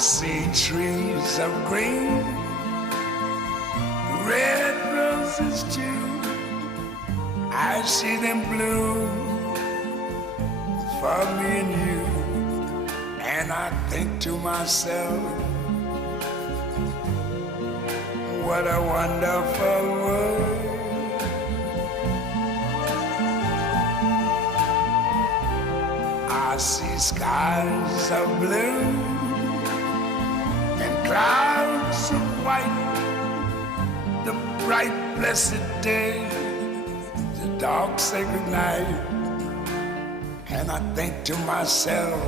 see trees of green, red roses too. I see them bloom for me and you. And I think to myself, what a wonderful world. I see skies of blue and clouds of white, the bright blessed day, the dark sacred night. And I think to myself,